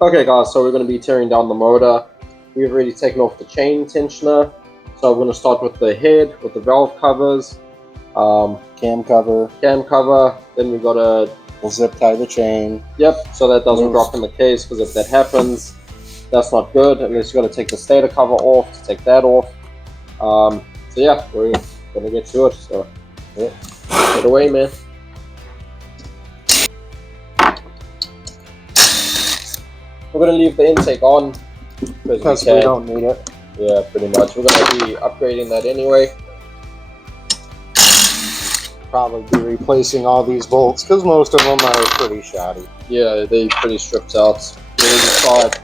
Okay guys, so we're going to be tearing down the motor. We've already taken off the chain tensioner. So we're going to start with the head, with the valve covers. Cam cover. Then we got to... We'll zip tie the chain. Yep, so that doesn't drop in the case, because if that happens, that's not good. Unless you got to take the stator cover off to take that off. So yeah, we're going to get to it. So yeah, get away, man. We're going to leave the intake on because we don't need it. Yeah, pretty much. We're going to be upgrading that anyway. Probably be replacing all these bolts because most of them are pretty shoddy. Yeah, they're pretty stripped out. We already tried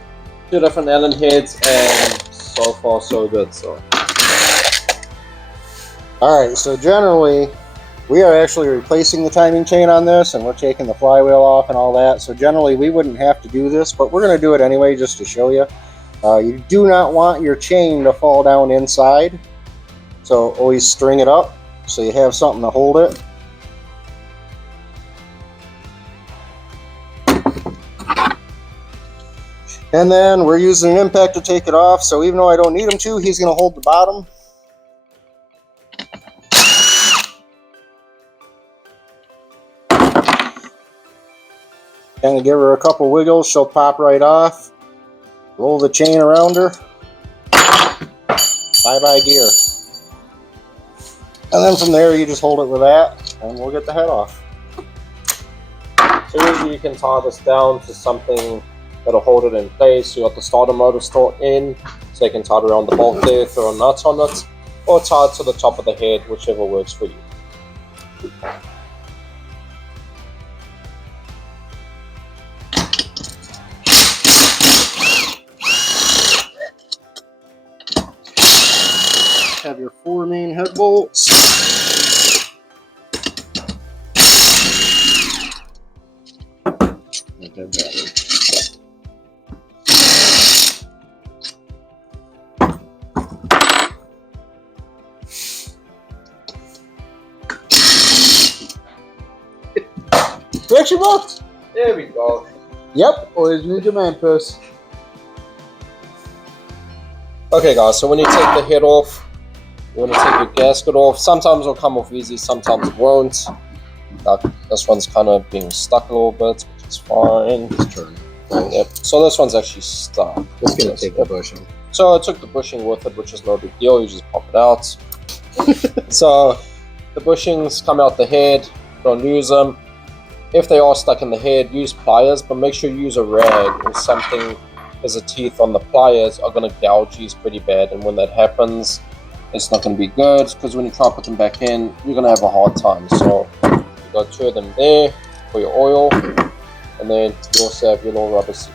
2 different Allen heads and so far so good. So alright, so generally we are actually replacing the timing chain on this, and we're taking the flywheel off and all that. So generally we wouldn't have to do this, but we're going to do it anyway just to show you. You do not want your chain to fall down inside, so always string it up so you have something to hold it. And then we're using an impact to take it off, so even though I don't need him to, he's going to hold the bottom. Kind of give her a couple wiggles, she'll pop right off. Roll the chain around her. Bye-bye gear. And then from there you just hold it with that and we'll get the head off. So usually you can tie this down to something that'll hold it in place. You got the starter motor still in, so you can tie it around the bolt there, throw a nut on it, or tie it to the top of the head, whichever works for you. Have your 4 main head bolts. It actually worked! There we go. Yep, always need your man purse. Okay guys, so when you take the head off, you want to take your gasket off. Sometimes it'll come off easy, sometimes it won't. This one's kind of being stuck a little bit, which is fine. Just turn. Yep. So this one's actually stuck. It's going to take the bushing. So I took the bushing with it, which is no big deal. You just pop it out. So the bushings come out the head. Don't lose them. If they are stuck in the head, use pliers, but make sure you use a rag or something, because the teeth on the pliers are going to gouge these pretty bad, and when that happens, it's not going to be good, because when you try to put them back in, you're going to have a hard time. So you got 2 of them there for your oil, and then you also have your little rubber seat.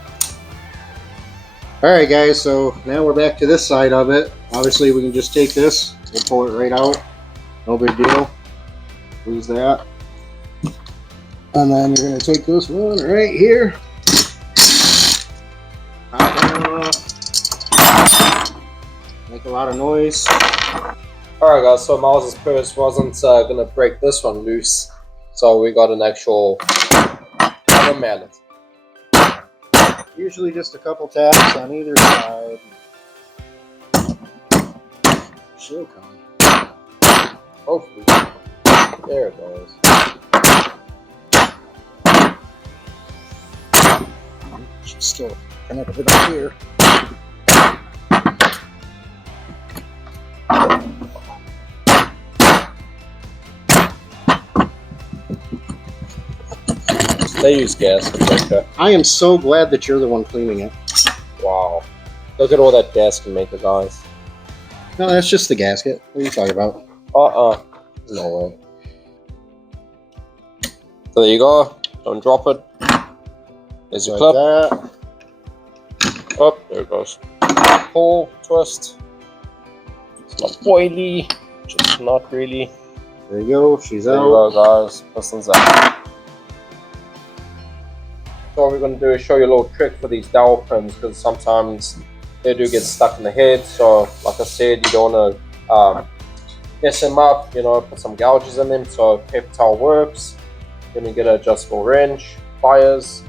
Alright guys, so now we're back to this side of it. Obviously we can just take this, we'll pull it right out, no big deal. Lose that. And then you're going to take this one right here. Pop it off. Make a lot of noise. Alright guys, so Miles's purse wasn't going to break this one loose, so we got an actual rubber mallet. Usually just a couple taps on either side. She'll come. Hopefully. There it goes. She's still connected up here. They use gaskets like that. I am so glad that you're the one cleaning it. Wow. Look at all that gasket maker, guys. No, that's just the gasket. What are you talking about? No way. So there you go. Don't drop it. There's your clip. That. Oh, there it goes. Pull, twist. It's not oily. Just not really. There you go. She's There out. you go, guys. Piston's out. So what we're going to do is show you a little trick for these dowel pins, because sometimes they do get stuck in the head. So like I said, you don't want to mess them up, you know, put some gouges in them. So paper towel works. Then you get an adjustable wrench, pliers,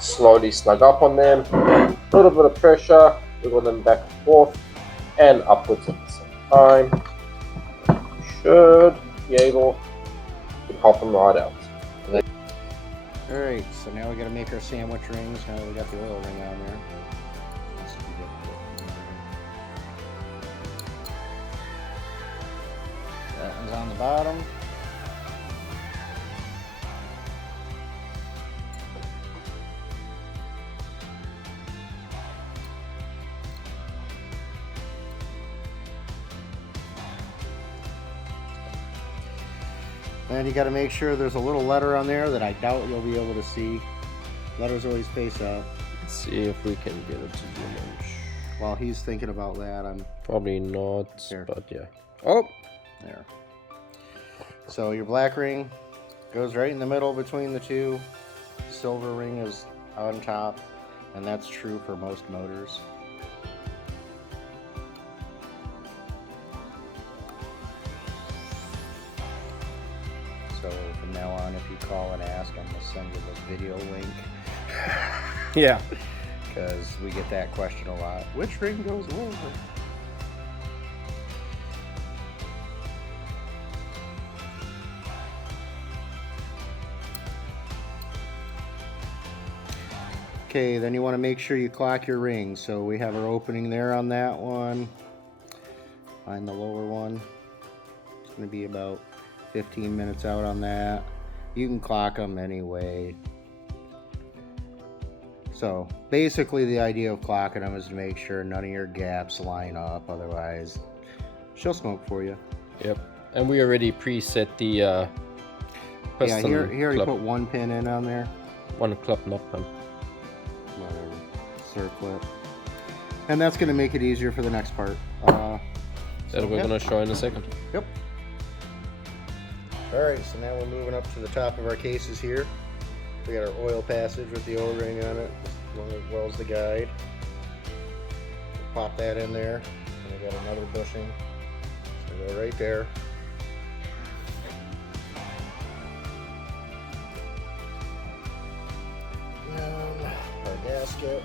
slowly snug up on them. A little bit of pressure, wiggle them back and forth and upwards at the same time. You should be able to help them right out. Alright, so now we gotta make our sandwich rings. Now that we got the oil ring on there. That one's on the bottom. And you got to make sure there's a little letter on there that I doubt you'll be able to see. Letters always face up. Let's see if we can get it to zoom in. While he's thinking about that, I'm Probably not, Here. but yeah. Oh! there. So your black ring goes right in the middle between the two. Silver ring is on top, and that's true for most motors. So from now on, if you call and ask, I'm gonna send you the video link. Yeah. Because we get that question a lot. Which ring goes where? Okay, then you want to make sure you clock your rings. So we have our opening there on that one. Find the lower one. It's going to be about 15 minutes out on that. You can clock them anyway. So basically the idea of clocking them is to make sure none of your gaps line up, otherwise she'll smoke for you. Yep. And we already preset the piston Yeah, he already club. put one pin in on there. One club, not pin. Whatever. Circlip. And that's going to make it easier for the next part. That we're gonna show in a second. Yep. Alright, so now we're moving up to the top of our cases here. We got our oil passage with the O-ring on it, as well as the guide. Pop that in there, and we got another bushing. So go right there. And our gasket.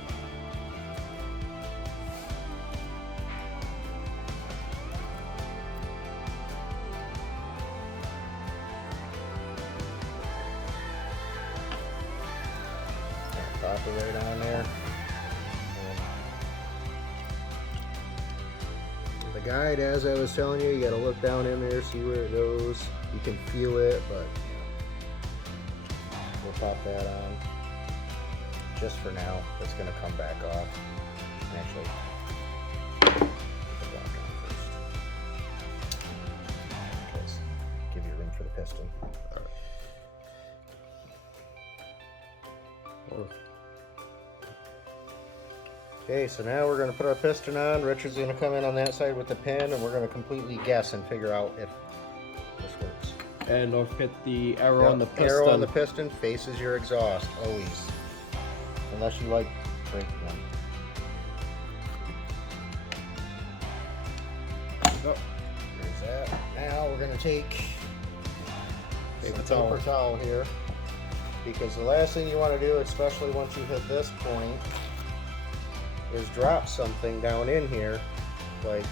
Pop it right on there. And the guide, as I was telling you, you gotta look down in there, see where it goes. You can feel it, but we'll pop that on. Just for now, it's gonna come back off. Actually, put the block on first. Because give you room for the piston. Okay, so now we're going to put our piston on. Richard's going to come in on that side with the pin, and we're going to completely guess and figure out if this works. And don't forget the arrow on the piston. Arrow on the piston faces your exhaust, always. Unless you like breaking them. Oh. There's that. Now we're going to take Paper some towel. paper towel here. Because the last thing you want to do, especially once you hit this point, is drop something down in here, like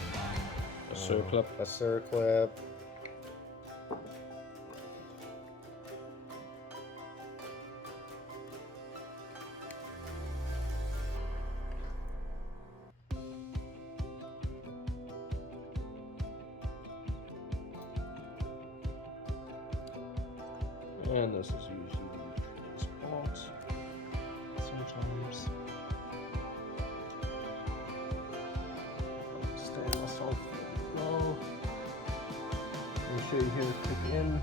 A circlip. a circlip. And this is usually the spots. Sometimes. Stay myself low. Make sure you hear it click in.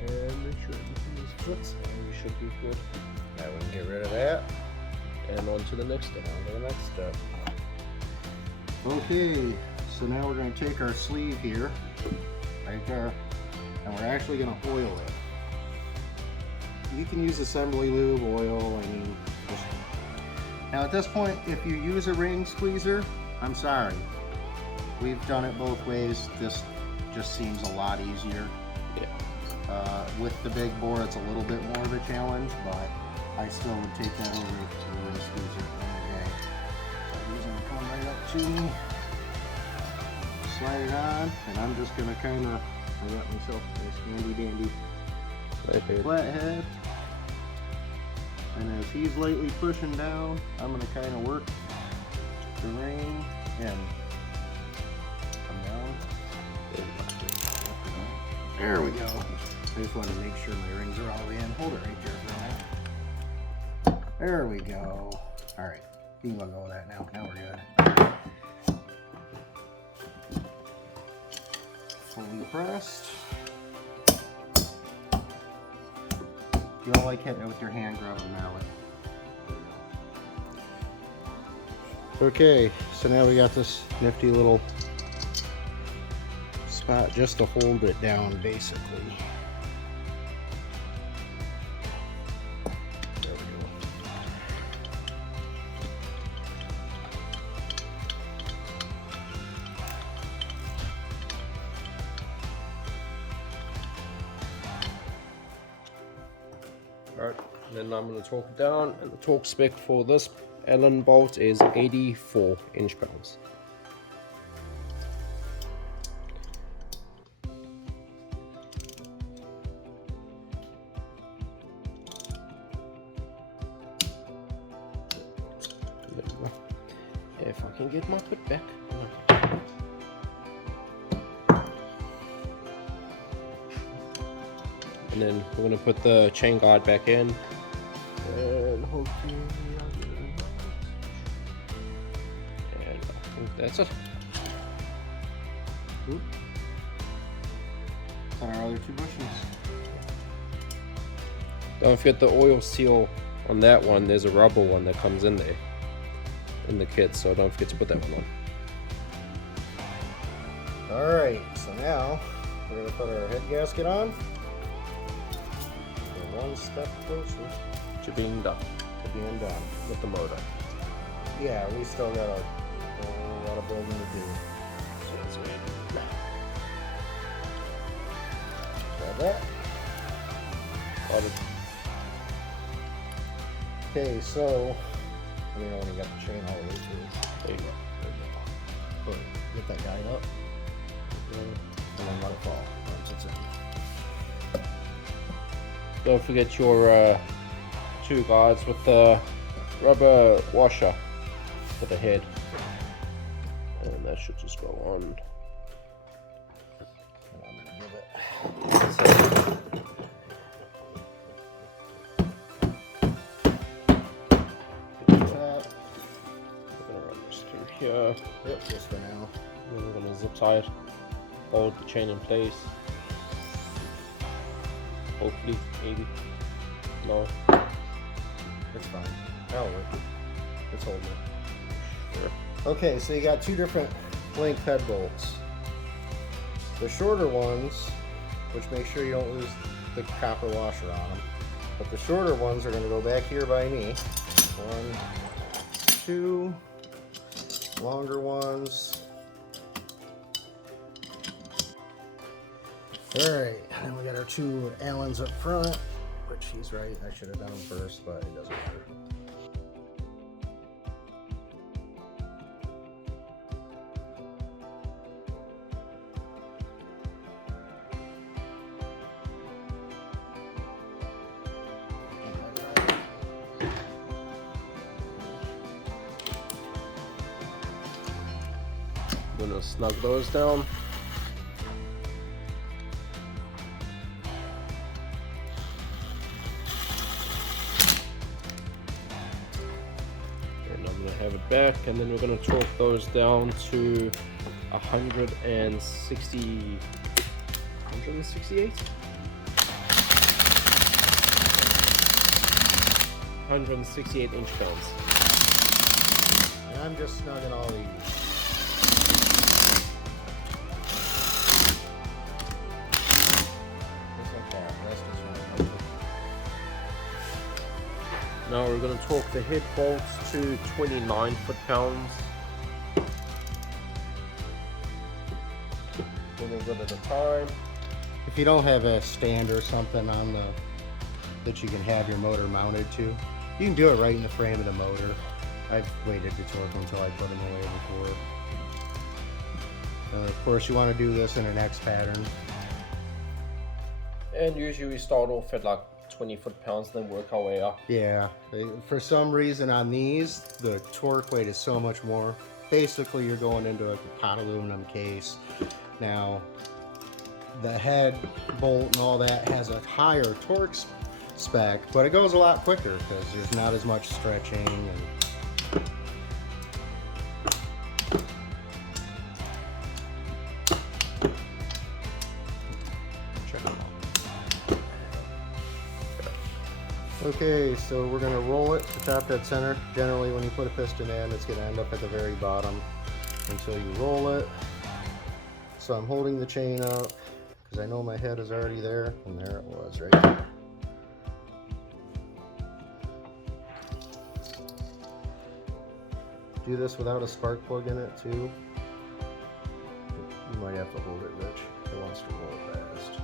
And make sure everything is fixed. And you should be good. Now we can get rid of that. And on to the next step. On to the next step. Okay, so now we're going to take our sleeve here, right there, and we're actually going to oil it. You can use assembly lube, oil, I mean, just... Now at this point, if you use a ring squeezer, I'm sorry. We've done it both ways. This just seems a lot easier. Yeah. With the big bore, it's a little bit more of a challenge, but I still would take that over to the wind squeezer any day. So he's going to come right up to me, slide it on, and I'm just going to kind of, I got myself this handy dandy flathead. And as he's lightly pushing down, I'm going to kind of work the ring and come down. There we go. I just want to make sure my rings are all in. Hold it right there for a minute. There we go. Alright, you can let go of that now. Now we're good. Fully pressed. You don't like hitting it with your hand, grab a mallet. Okay, so now we got this nifty little spot just to hold it down, basically. There we go. Alright, and then I'm going to torque it down, and the torque spec for this Allen bolt is 84 inch-pounds. If I can get my foot back. And then we're going to put the chain guard back in. And hopefully I'll get it right. And I think that's it. Oop. On our other two bushings. Don't forget the oil seal on that one. There's a rubber one that comes in there in the kit, so don't forget to put that one on. Alright, so now we're going to put our head gasket on. We're one step closer To being done to being done. with the motor. Yeah, we still got a whole lot of building to do. So that's it. Grab that. Got it. Okay, so we only got the chain all the way through. There you go. Put, get that guide up, and then let it fall once it's in. Don't forget your two guards with the rubber washer for the head, and that should just go on. And I'm gonna give it. We're gonna run this through here. Yep, just for now. Then we're gonna zip tie it, hold the chain in place. Hopefully, maybe. No. It's fine. That'll work. It's holding it. Sure. Okay, so you got two different length head bolts. The shorter ones, which make sure you don't lose the copper washer on them, but the shorter ones are going to go back here by me. 1, 2, longer ones. Alright, and then we got our two Allens up front, which he's right, I should have done them first, but it doesn't matter. I'm gonna snug those down. And I'm gonna have it back, and then we're gonna torque those down to 168 168 inch-pounds. And I'm just snugging all these. Just like that. That's just one. Now we're going to torque the head bolts to 29 foot-pounds. Then we'll go to the time. If you don't have a stand or something on the that you can have your motor mounted to. You can do it right in the frame of the motor. I've waited to torque them until I put them away before. Of course, you want to do this in an X pattern. And usually we start off at like 20 foot-pounds, then work our way up. Yeah, for some reason on these, the torque weight is so much more. Basically, you're going into a pot aluminum case. Now, the head bolt and all that has a higher torque spec, but it goes a lot quicker because there's not as much stretching. And okay, so we're going to roll it to top dead center. Generally, when you put a piston in, it's going to end up at the very bottom until you roll it. So I'm holding the chain up because I know my head is already there, and there it was right there. Do this without a spark plug in it too. You might have to hold it, Rich. It wants to roll fast.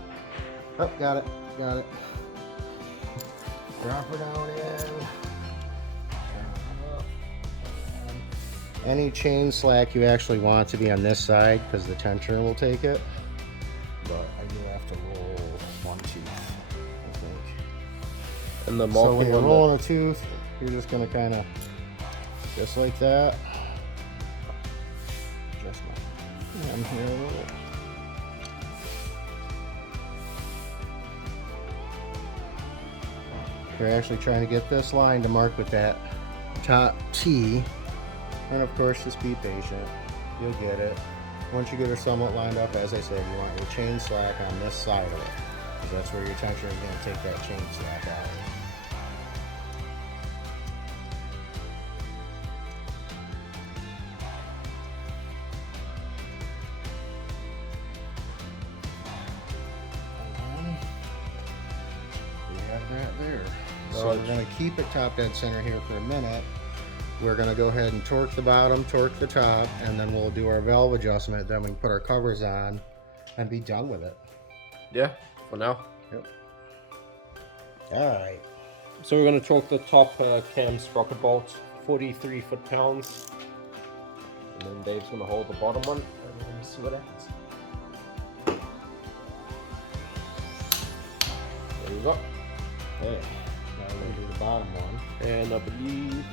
Oh, got it, got it. Drop her down in. Any chain slack you actually want to be on this side because the tensioner will take it. But I do have to roll one tooth, I think. And the So when you're rolling a tooth, you're just going to kind of, just like that. Just my arm here a little. We're actually trying to get this line to mark with that top T. And of course, just be patient. You'll get it. Once you get her somewhat lined up, as I said, you want your chain slack on this side of it, because that's where your tensioner is going to take that chain slack out. We have that there. So we're going to keep it top dead center here for a minute. We're going to go ahead and torque the bottom, torque the top, and then we'll do our valve adjustment. Then we can put our covers on and be done with it. Yeah, for now. Yep. Alright. So we're going to torque the top cam sprocket bolt, 43 foot-pounds. And then Dave's going to hold the bottom one, and we're going to see what happens. There you go. Okay. Now we're going to do the bottom one. And I believe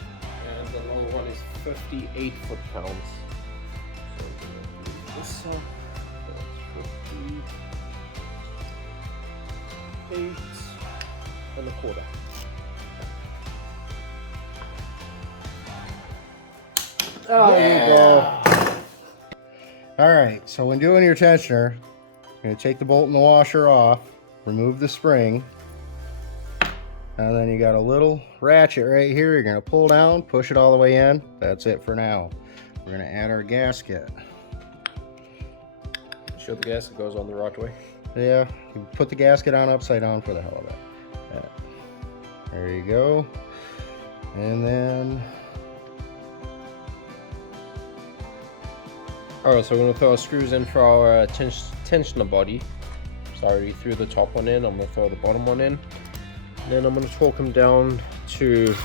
the lower one is 58 foot-pounds. So we're going to do this side. That's 58 and a quarter. Oh, there you go. Alright, so when doing your tensioner, you're going to take the bolt and the washer off, remove the spring, and then you got a little ratchet right here. You're going to pull down, push it all the way in. That's it for now. We're going to add our gasket. Sure the gasket goes on the right way. Yeah, you put the gasket on upside down for the hell of it. Yeah. There you go. And then... Alright, so we're going to throw our screws in for our tensioner body. So I already threw the top one in. I'm going to throw the bottom one in. Then I'm going to torque them down to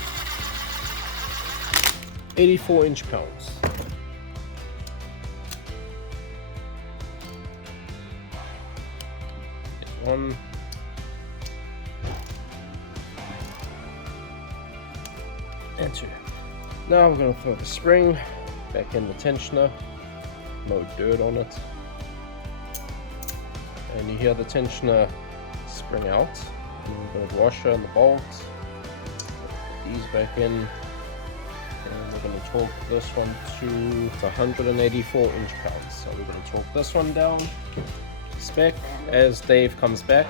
84 inch-pounds. One. And two. Now we're going to throw the spring back in the tensioner. No dirt on it. And you hear the tensioner spring out. And we're going to washer and the bolts. Put these back in. And we're going to torque this one to 184 inch-pounds. So we're going to torque this one down. Spec as Dave comes back.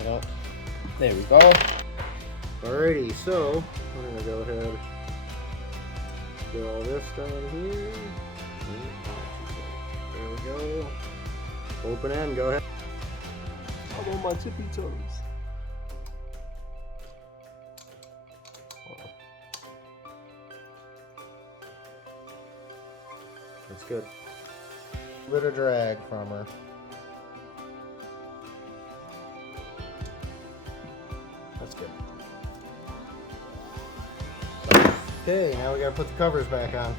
Yep. There we go. Alrighty, so we're going to go ahead, get all this down here. There we go. Open end, go ahead. I'm on my tippy toes. That's good. A bit of drag from her. That's good. Okay, now we gotta put the covers back on.